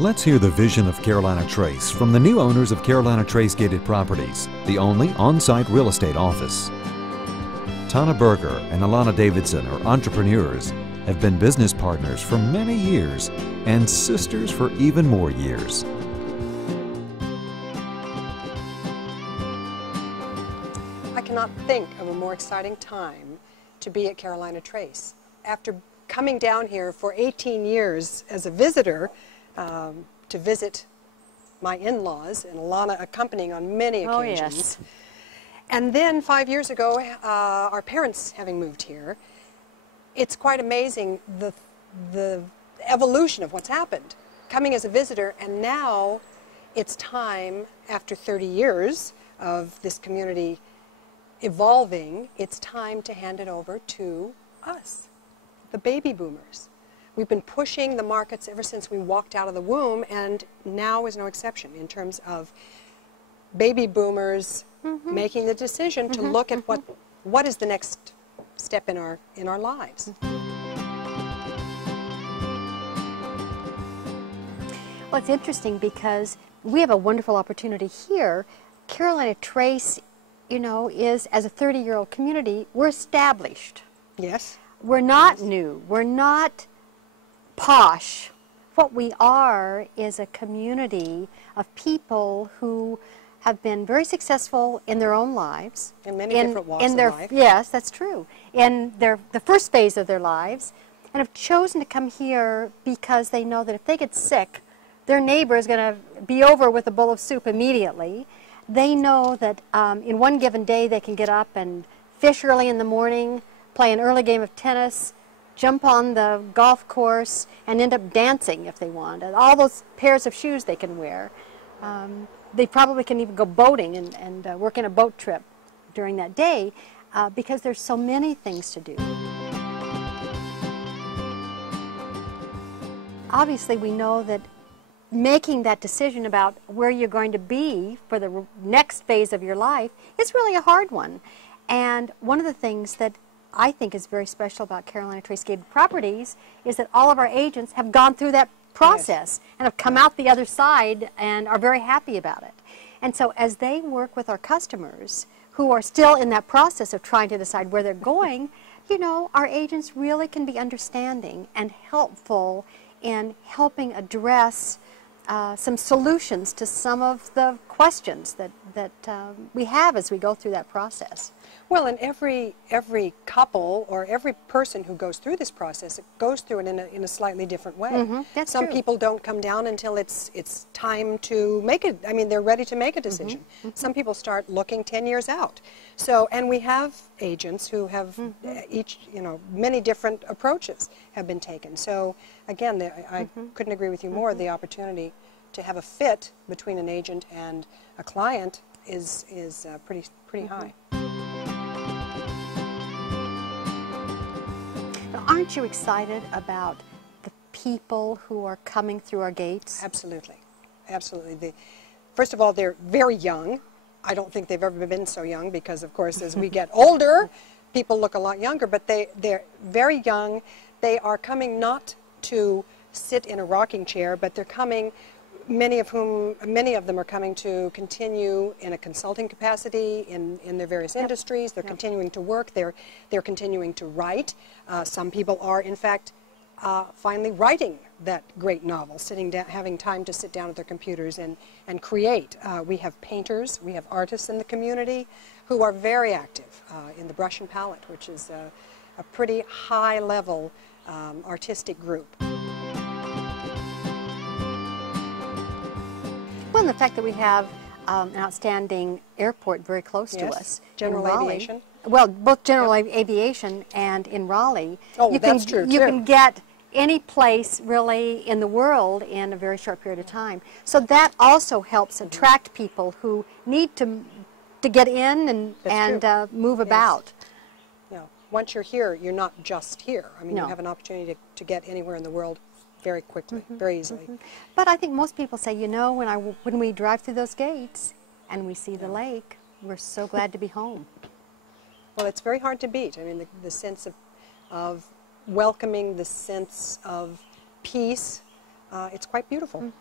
Let's hear the vision of Carolina Trace from the new owners of Carolina Trace Gated Properties, the only on-site real estate office. Tana Berger and Alana Davidson are entrepreneurs, have been business partners for many years, and sisters for even more years. I cannot think of a more exciting time to be at Carolina Trace. After coming down here for 18 years as a visitor to visit my in-laws, and Alana accompanying on many occasions. Oh, yes. And then 5 years ago, our parents having moved here, it's quite amazing the evolution of what's happened. Coming as a visitor, and now it's time, after 30 years of this community evolving, it's time to hand it over to us, the baby boomers. We've been pushing the markets ever since we walked out of the womb, and now is no exception in terms of baby boomers making the decision to look at what is the next step in our lives. Well, it's interesting because we have a wonderful opportunity here. Carolina Trace, you know, is, as a 30-year-old community, we're established. Yes. We're not new. We're not posh. What we are is a community of people who have been very successful in their own lives. In many different walks of life. Yes, that's true. In the first phase of their lives, and have chosen to come here because they know that if they get sick, their neighbor is going to be over with a bowl of soup immediately. They know that in one given day they can get up and fish early in the morning, play an early game of tennis, jump on the golf course, and end up dancing if they want. And all those pairs of shoes they can wear. They probably can even go boating and work in a boat trip during that day because there's so many things to do. Obviously, we know that making that decision about where you're going to be for the next phase of your life is really a hard one. And one of the things that I think is very special about Carolina Trace Gated Properties is that all of our agents have gone through that process and have come out the other side and are very happy about it. And so as they work with our customers who are still in that process of trying to decide where they're going, you know, our agents really can be understanding and helpful in helping address some solutions to some of the questions that we have as we go through that process. Well, and every couple or every person who goes through this process, it goes through it in a slightly different way. That's Some true. people don't come down until it's time to make it. I mean, they're ready to make a decision. Some people start looking 10 years out. So, and we have agents who have each, you know, many different approaches have been taken. So, again, I couldn't agree with you more. The opportunity to have a fit between an agent and a client is pretty high. Now, aren't you excited about the people who are coming through our gates? Absolutely. Absolutely. First of all, they're very young. I don't think they've ever been so young because, of course, as we get older, people look a lot younger, but they're very young. They are coming not to sit in a rocking chair, but they're coming, many of them are coming to continue in a consulting capacity in their various industries. They're continuing to work. They're continuing to write. Some people are, in fact, finally writing that great novel, sitting down, having time to sit down at their computers and create. We have painters, we have artists in the community who are very active in the Brush and Palette, which is a pretty high-level artistic group. Well, and the fact that we have an outstanding airport very close to us. General Aviation. Well, both General Aviation and in Raleigh. Oh, that's true, You can get any place really in the world in a very short period of time. So that also helps attract people who need to get in and move about. Yeah. Once you're here, you're not just here. I mean, No. you have an opportunity to get anywhere in the world very quickly, very easily. But I think most people say, you know, when we drive through those gates and we see the lake, we're so glad to be home. Well, it's very hard to beat. I mean, the sense of welcoming, the sense of peace, it's quite beautiful.